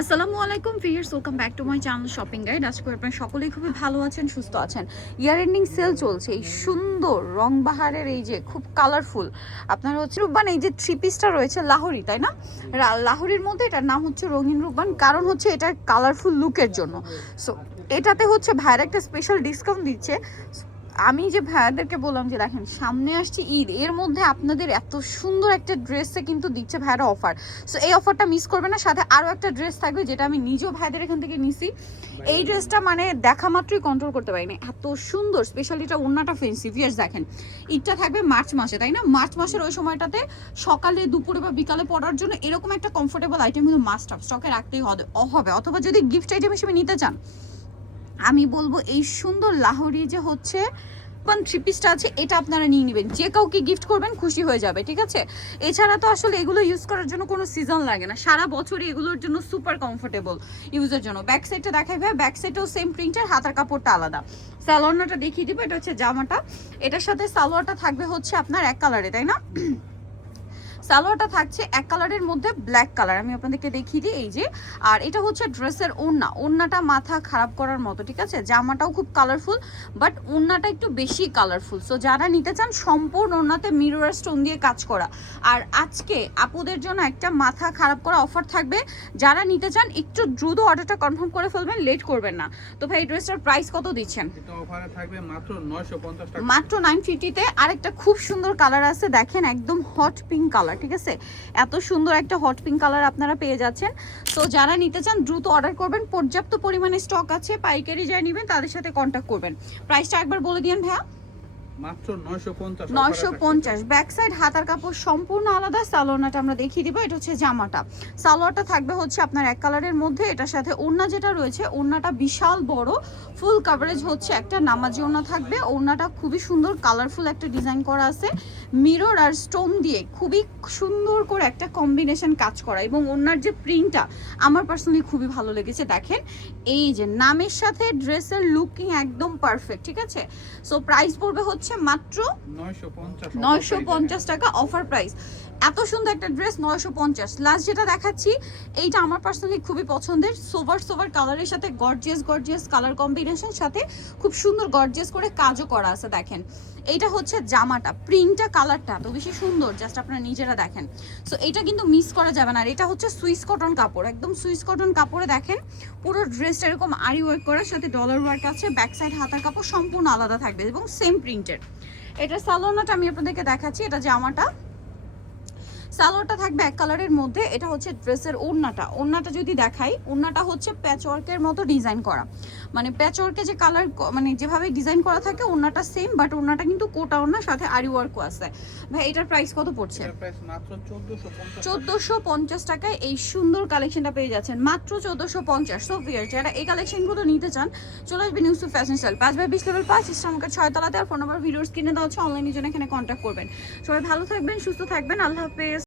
আসসালামু আলাইকুম viewers, welcome back to my channel shopping guide. আজকে আপনারা সকলেই খুবই ভালো আছেন, সুস্থ আছেন। ইয়ার এন্ডিং সেল চলছে। এই সুন্দর রং বাহারের এই যে খুব কালারফুল আপনার হচ্ছে রূপবান, এই যে থ্রি পিসটা রয়েছে লাহোরি, তাই না? লাহোরির মধ্যে এটার নাম হচ্ছে রঙিন রূপবান, কারণ হচ্ছে এটার কালারফুল লুকের জন্য। সো এটাতে হচ্ছে ভাইয়ের একটা স্পেশাল ডিসকাউন্ট দিচ্ছে। আমি যে ভাইয়াদেরকে বললাম যে দেখেন সামনে আসছে ঈদ, এর মধ্যে আপনাদের এত সুন্দর একটা ড্রেসে কিন্তু দিচ্ছে ভাইয়ারা অফার। সো এই অফারটা মিস করবে না। সাথে আরও একটা ড্রেস থাকবে যেটা আমি নিজেও ভাইদের এখান থেকে নিছি। এই ড্রেসটা মানে দেখা মাত্রই কন্ট্রোল করতে পারিনি, এত সুন্দর। স্পেশালিটা ওড়নাটা ফেন্সি। ভিউয়ার্স দেখেন, ঈদটা থাকবে মার্চ মাসে, তাই না? মার্চ মাসের ওই সময়টাতে সকালে দুপুরে বা বিকালে পরার জন্য এরকম একটা কমফোর্টেবল আইটেম কিন্তু মাস্ট অফ স্টকে রাখতেই হবে। অথবা যদি গিফট আইটেম হিসেবে নিতে চান, আমি বলবো এই সুন্দর লাহোরি যে হচ্ছে থ্রি পিসটা আছে, এটা আপনারা নিয়ে নেবেন। যে কাউকে গিফট করবেন খুশি হয়ে যাবে, ঠিক আছে? এছাড়া তো আসলে এগুলো ইউজ করার জন্য কোনো সিজন লাগে না, সারা বছরই এগুলোর জন্য সুপার কমফোর্টেবল ইউজের জন্য। ব্যাক সাইডটা দেখাই ভাই, ব্যাক সাইডেও সেম প্রিন্টের, হাতার কাপড়টা আলাদা। সালোয়ারটা দেখিয়ে দিব, এটা হচ্ছে জামাটা। এটার সাথে সালোয়ারটা থাকবে হচ্ছে আপনার এক কালারে, তাই না? সালোয়ারটা থাকছে এক কালারের মধ্যে ব্ল্যাক কালার, আমি আপনাদেরকে দেখিয়ে দিই এই যে। আর এটা হচ্ছে ড্রেসের ওড়নাটা মাথা খারাপ করার মতো, ঠিক আছে? জামাটাও খুব কালারফুল, বাট ওড়নাটা একটু বেশি কালারফুল। সো যারা নিতে চান সম্পূর্ণ ওড়নাতে মিরর স্টোন দিয়ে কাজ করা। আর আজকে আপুদের জন্য একটা মাথা খারাপ করা অফার থাকবে। যারা নিতে চান একটু দ্রুত অর্ডারটা কনফার্ম করে ফেলবেন, লেট করবেন না। তো ভাই এই ড্রেসটার প্রাইস কত দিচ্ছেন? এটা অফারে থাকবে মাত্র 950 টাকা, মাত্র 950 তে। আরেকটা খুব সুন্দর কালার আছে, দেখেন একদম হট পিঙ্ক কালার, ঠিক আছে? এত সুন্দর একটা হট পিঙ্ক কালার আপনারা পেয়ে যাচ্ছেন। তো যারা নিতে চান দ্রুত অর্ডার করবেন, পর্যাপ্ত পরিমাণে স্টক আছে। পাইকারি যারা নেবেন তাদের সাথে কন্ট্যাক্ট করবেন। প্রাইসটা একবার বলে দিন ভাইয়া। মাত্র 950 950। ব্যাক সাইড হাতার কাপড় সম্পূর্ণ আলাদা। সালোয়ারটা আমরা দেখিয়ে দিব, এটা হচ্ছে জামাটা। সালোয়ারটা থাকবে হচ্ছে আপনার এক কালারের মধ্যে। এটার সাথে ওড়না যেটা রয়েছে, ওড়নাটা বিশাল বড়, ফুল কভারেজ হচ্ছে একটা নামাজি ওড়না থাকবে। ওড়নাটা খুবই সুন্দর কালারফুল একটা ডিজাইন করা আছে, মিরর আর স্টোন দিয়ে খুবই সুন্দর করে একটা কম্বিনেশন কাজ করা। এবং ওড়নার যে প্রিন্টটা আমার পার্সোনালি খুবই ভালো লেগেছে। দেখেন এই যে নামের সাথে ড্রেসের লুকিং একদম পারফেক্ট, ঠিক আছে? সো প্রাইস পড়বে হচ্ছে মাত্র 950 টাকা, অফার প্রাইস। এত সুন্দর একটা ড্রেস 950। লাস্ট যেটা দেখাচ্ছি, এইটা আমার পার্সোনালি খুবই পছন্দের। সোভার কালারের সাথে গর্জিয়াস কালার কম্বিনেশন, সাথে খুব সুন্দর গর্জিয়াস করে কাজও করা আছে। দেখেন এইটা হচ্ছে জামাটা, প্রিন্টটা কালারটা এত বেশি সুন্দর, জাস্ট আপনারা নিজেরা দেখেন। সো এটা কিন্তু মিস করা যাবে না। আর এটা হচ্ছে সুইস কটন কাপড়, একদম সুইস কটন কাপড়ে দেখেন পুরো ড্রেসটা এরকম আরি ওয়ার্ক করার সাথে ডলার ওয়ার্ক আছে। ব্যাক সাইড হাতার কাপড় সম্পূর্ণ আলাদা থাকবে এবং সেম প্রিন্টের। এটা সালোয়ারটা আমি আপনাদেরকে দেখাচ্ছি, এটা জামাটা। সালোয়ারটা থাকবে এক কালারের মধ্যে। এটা হচ্ছে ড্রেসের ওড়নাটা যদি দেখাই, ওড়নাটা হচ্ছে প্যাচওয়ার্কের মতো ডিজাইন করা। মানে প্যাচওয়ার্কে যে কালার মানে যেভাবে ডিজাইন করা থাকে ওড়নাটা সেম, বাট ওড়নাটা কিন্তু কোটা ওড়নার সাথে আরি ওয়ার্কও আছে। ভাই এটার প্রাইস কত পড়ছে? এটার প্রাইস মাত্র 1450 টাকায় এই সুন্দর কালেকশনটা পেয়ে যাচ্ছেন, মাত্র 1450। সো ভিউয়ার যারা এই কালেকশনগুলো নিতে চান চলে আসবেন ইউসুফ ফ্যাশন স্টাইল, 5/20 লেভেল 5 ইসলামকের 6 তলাতে। আর ফোন নাম্বার ভিডিওর স্ক্রিনে দেওয়া হচ্ছে, অনলাইনের জন্য এখানে কন্ট্যাক্ট করবেন। সবাই ভালো থাকবেন, সুস্থ থাকবেন, আল্লাহ হাফেজ।